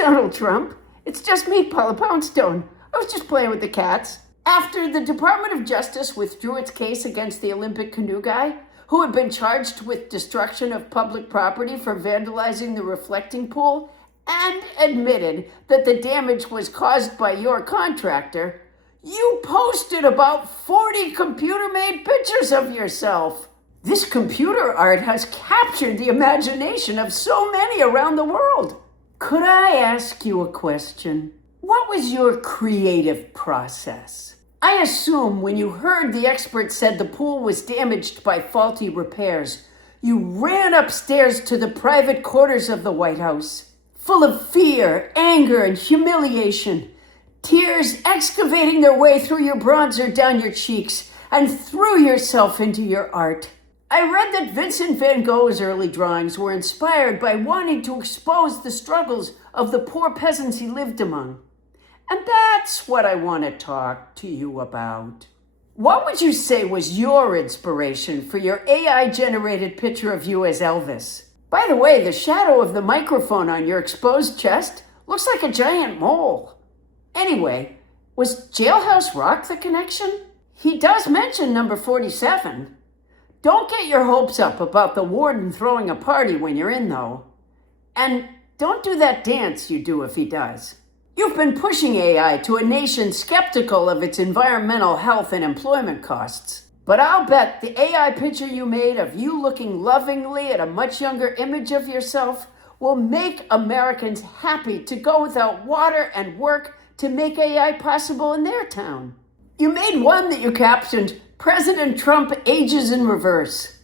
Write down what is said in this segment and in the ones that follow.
Donald Trump. It's just me, Paula Poundstone. I was just playing with the cats. After the Department of Justice withdrew its case against the Olympic canoe guy, who had been charged with destruction of public property for vandalizing the reflecting pool, and admitted that the damage was caused by your contractor, you posted about 40 computer-made pictures of yourself. This computer art has captured the imagination of so many around the world. Could I ask you a question? What was your creative process? I assume when you heard the expert said the pool was damaged by faulty repairs, you ran upstairs to the private quarters of the White House, full of fear, anger, and humiliation, tears excavating their way through your bronzer down your cheeks, and threw yourself into your art. I read that Vincent van Gogh's early drawings were inspired by wanting to expose the struggles of the poor peasants he lived among. And that's what I want to talk to you about. What would you say was your inspiration for your AI-generated picture of you as Elvis? By the way, the shadow of the microphone on your exposed chest looks like a giant mole. Anyway, was Jailhouse Rock the connection? He does mention number 47. Don't get your hopes up about the warden throwing a party when you're in, though. And don't do that dance you do if he does. You've been pushing AI to a nation skeptical of its environmental health and employment costs. But I'll bet the AI picture you made of you looking lovingly at a much younger image of yourself will make Americans happy to go without water and work to make AI possible in their town. You made one that you captioned, President Trump ages in reverse.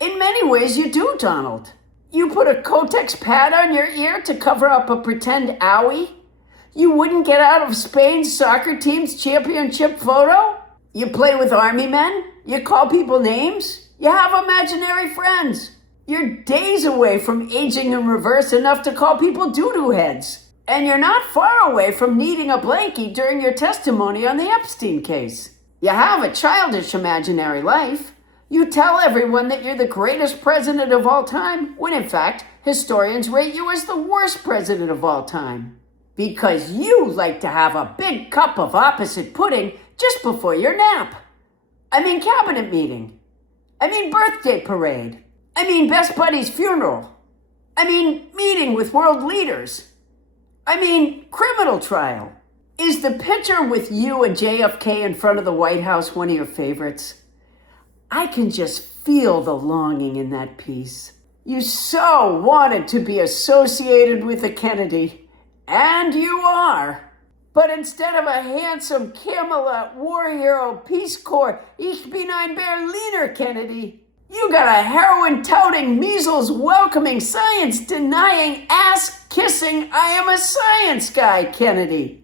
In many ways you do, Donald. You put a Kotex pad on your ear to cover up a pretend owie. You wouldn't get out of Spain's soccer team's championship photo. You play with army men. You call people names. You have imaginary friends. You're days away from aging in reverse enough to call people doo-doo heads. And you're not far away from needing a blankie during your testimony on the Epstein case. You have a childish imaginary life. You tell everyone that you're the greatest president of all time, when in fact, historians rate you as the worst president of all time. Because you like to have a big cup of opposite pudding just before your nap. I mean cabinet meeting. I mean birthday parade. I mean best buddy's funeral. I mean meeting with world leaders. I mean criminal trial. Is the picture with you and JFK in front of the White House one of your favorites? I can just feel the longing in that piece. You so wanted to be associated with the Kennedy, and you are. But instead of a handsome Camelot war hero Peace Corps Ich bin ein Berliner Kennedy, you got a heroin-touting, measles-welcoming, science-denying, ass-kissing I am a science guy Kennedy.